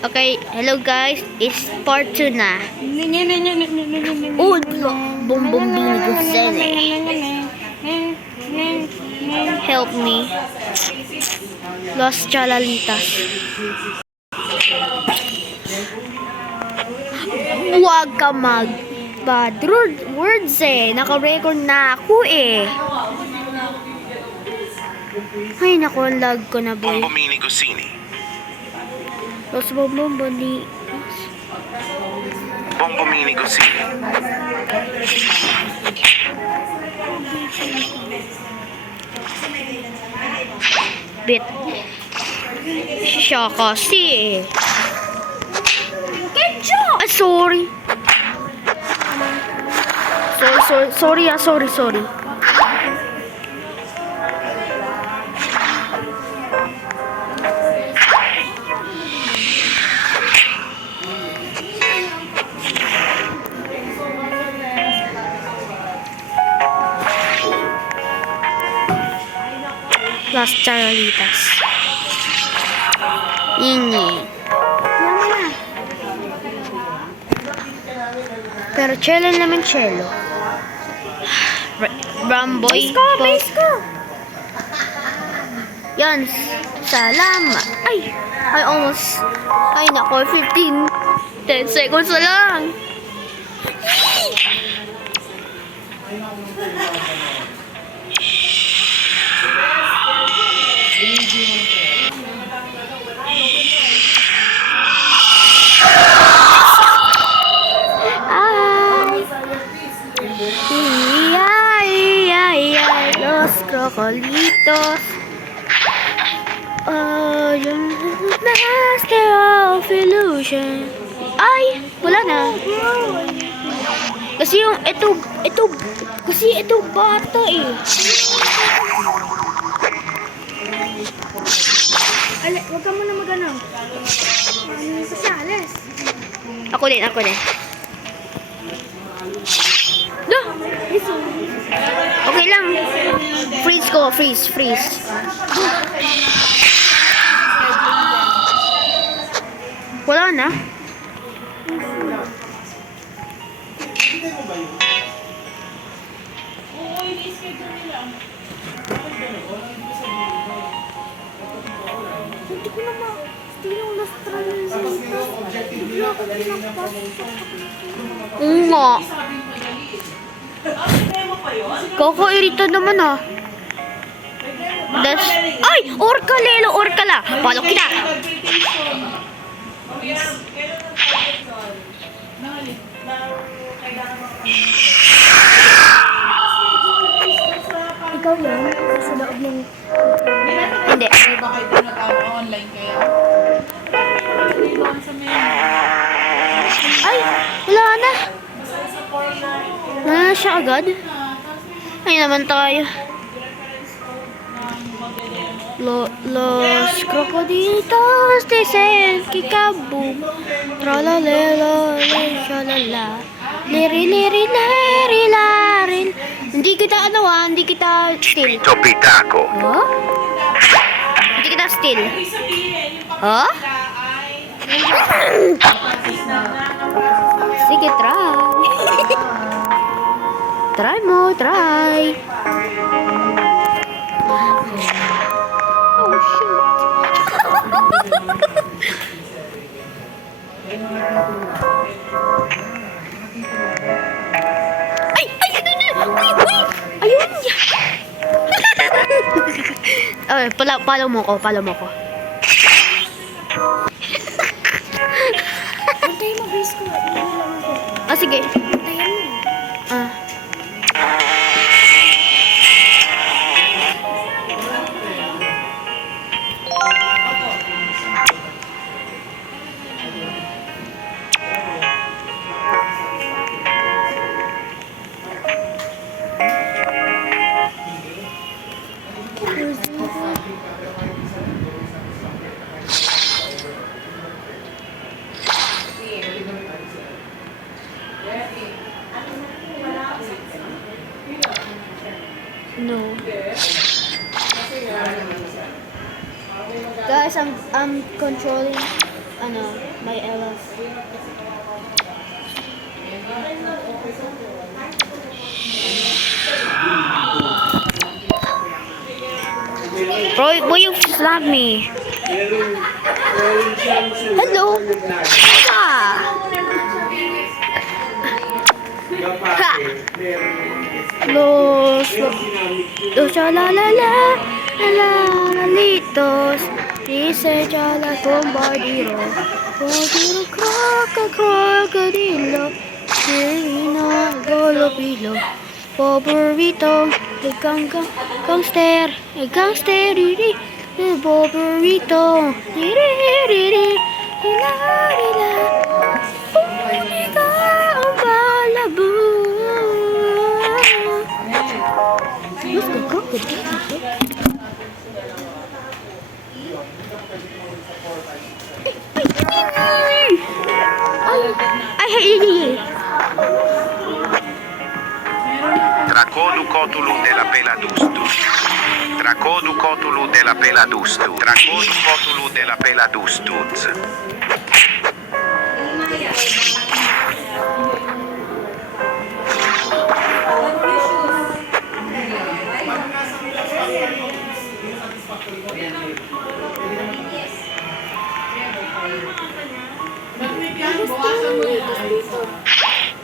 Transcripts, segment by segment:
Okay, hello guys. It's part 2 na. Udlo, Bombombini Guzene. Help me. Los Chalalitas. Huwag ka bad words eh. Naka-record na ako eh. Ay, naku, lag ko na boy. Bombombini Guzini. Los Bombombini. Bombombini Guzini. Bit. Siya kasi eh. Ah, sorry. Sorry. Las Charalitas. Ini. Pero cello naman cello. Bramboy. Base ko. Yan. Salamat. Ay, almost. Ay, nako, 15. 10 seconds na lang. Los Crocolitos. Yung master of illusion. Ay, wala na. Kasi yung ito bata eh. Huwag ka muna mag-ano. Pasales. Ako din. Dah. Okay lang. Freeze. Wala na. Hindi ko na ma-steal yung last trial dito. Bigla ako pinapasok. Oo nga. Kakairita naman ah. Ay! Orca la! Palo kita! Ikaw yun? Sa loob ng... Hindi. Baka ito nag-online kaya. Ay! Wala na. Wala na siya agad. Ay naman tayo. Los crocoditos dicen que kaboom. Tralalelo, shalala. Liri, laril. Hindi kita steal. Pito Pitaco. Huh? Hindi kita steal. Huh? Sige, try. Try. Oh, shoot. Ay! Uy! Ayun! Ay, palaw mo ko. Antay mo, base ko. Ilan ko. Ah, sige. Antayin mo. Ah. No. Guys, I'm controlling by Ellis. Roy, will you slap me? Hello? Ha! Los la la la litos, dice ya la bombardiro, crocodilo, sirena, golobilo, pobrito, el gangster, el pobrito, Tracodu cotulu della peladustu. Tracodu cotulu della peladustu. Tracodu cotulu della peladustuz.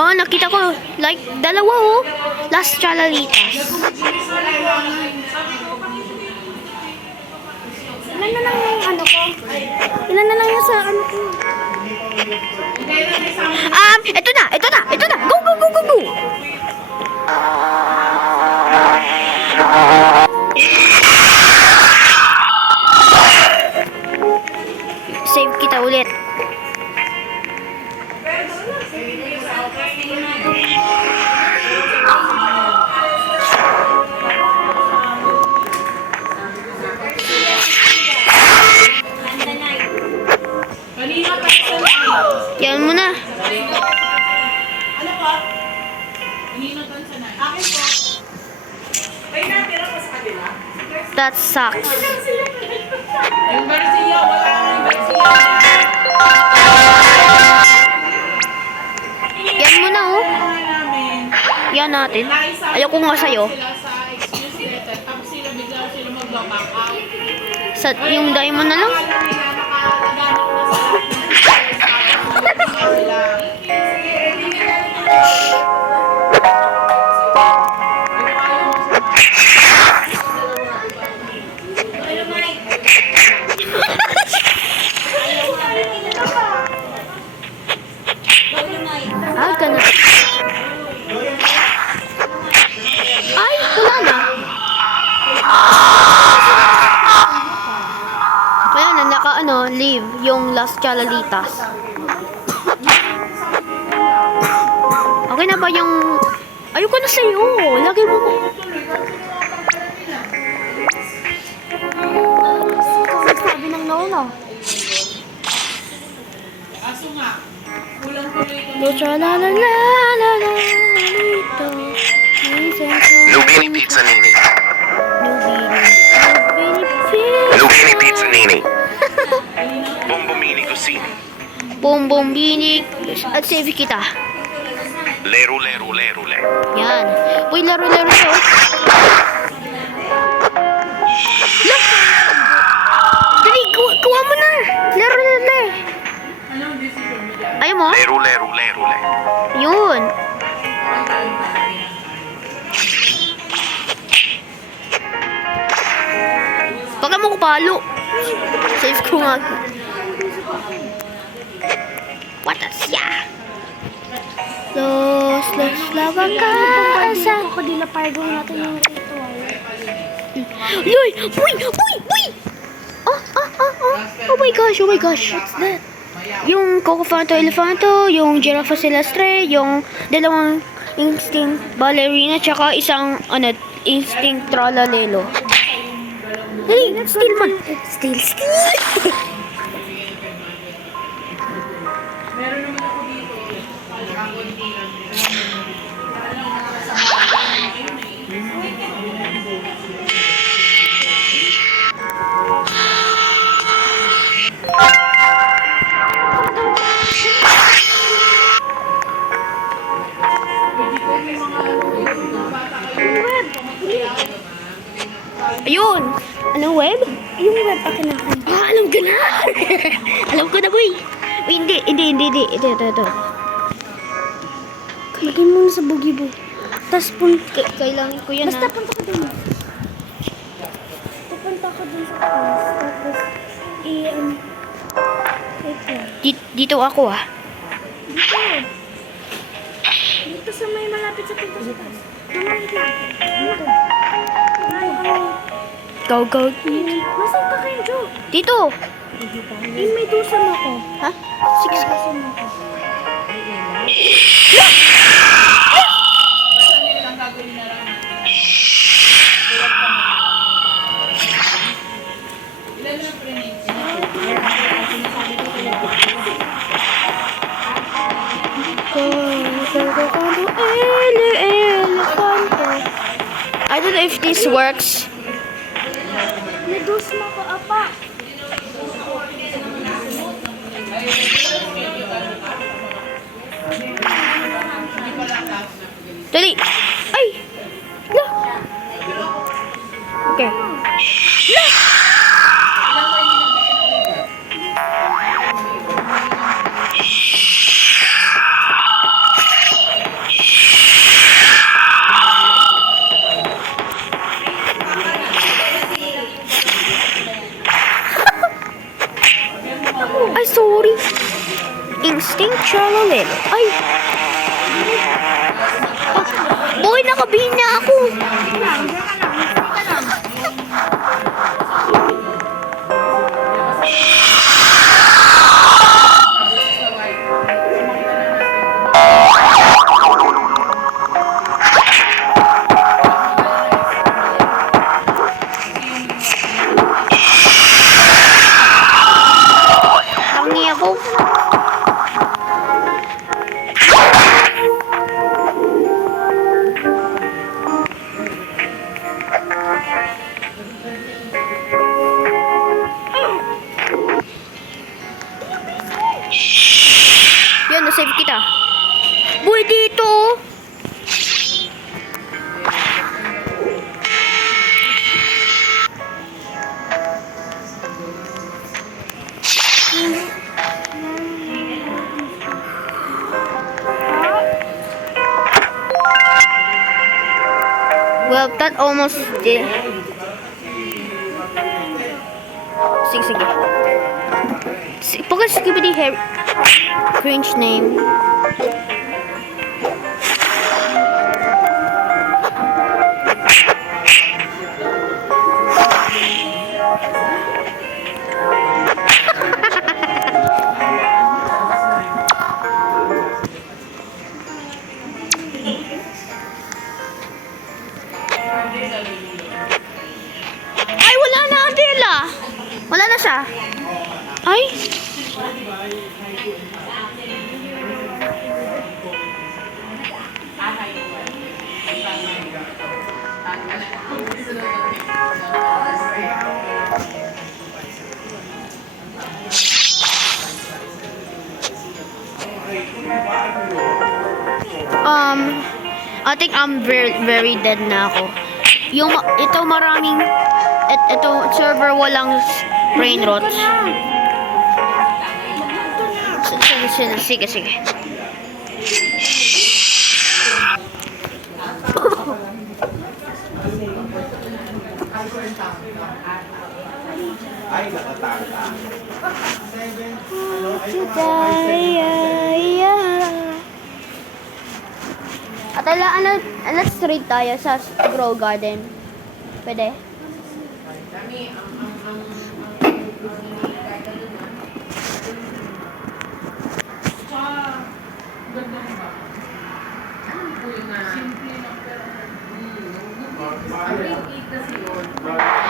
Oh, nakita ko. Like, dalawa oh. Las Chalalitas. Ilan na lang yung ano ko? Ilan na lang yung sa ano ko? Ito na. Go. Save kita ulit. Kanina pa sa live. Yan mo na. Ano po? Kanina pa sa live. Akin po. May natira pa sa kanila? That sucks. Yung Garcia, wala kang Garcia. Yan mo na oh. Namin. Yan natin. Ayoko nga sa'yo. Sila sa excuse letter, tapos bigla sila mag-back out. Yung diamond na lang. Alam nila, nakalaganap na sa lahat ng sila. Ganun. Ay, wala na. Wala na, leave yung Las Chalalitas. Okay na ba yung... Ayoko na sa'yo. Lagi mo ko. Sabi ng Lola. Aso nga, kulang tuloy ito. Lo Chalalalala dito. Nubini Pizza Nini. Nubini Pizza Nini. Bombomini Cosini. Bombombini. At save kita. Lerule. Yan. Uy, laro. Look! Dali, kuha mo na. Laro. Ayaw mo? Lerule. Yun. Baka mo ko palo. Save ko nga. What a siya? Los labang kasa. Krokodilo pargo natin yung ritual. Uy! Oh my gosh. What's that? Yung Cocofanto Elefanto, yung Giraffe Silvestre, yung dalawang Instinct Ballerina, tsaka isang, Instinct Tralalelo. Hey, steal man! Steal! Meron naman ako dito. Ang konti lang. Ayun! Anong web? Yung web akin na akin. Ah, alam ko na! Alam ko na, boy! Uy, hindi. Ito. Lagay mo na sa bugibo. Tapos Kailangan ko yan, basta ha? punta ka dun. Pupunta ka dun sa taas. Tapos, wait lang. Dito ako, ha? Dito. Dito sa may malapit sa pinto sa taas. Wait lang. Dito. Go. Nasaan ka kayo, Joe? Dito! May dusan ako. Ha? May dusan ako. Ang gagawin na lang. Ilan na pre-name? I don't know if this works. May dusan ako, apa. Dali! Ay! La! Okay. La! Ay, sorry. Instinctual ulit. Ay! Boy, nakabihin na ako. Tangi ako. Yan, nasave kita. Boy, dito! Well, that almost did. Sige. Pagkas skibidi hair. Cringe name. Ay, wala na, Adela. Wala na siya. Ay. I think I'm very dead na ako. Ito maraming ito server walang brain rot. Sige. Atala, let's trade tayo sa Grow Garden. Pwede?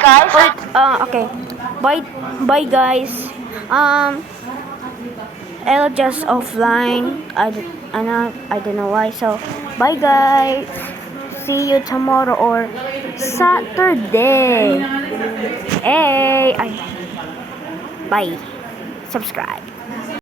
Guys? Okay. Bye guys. I'll just offline. I don't know why. So, bye guys. See you tomorrow or Saturday. Hey, bye. Subscribe.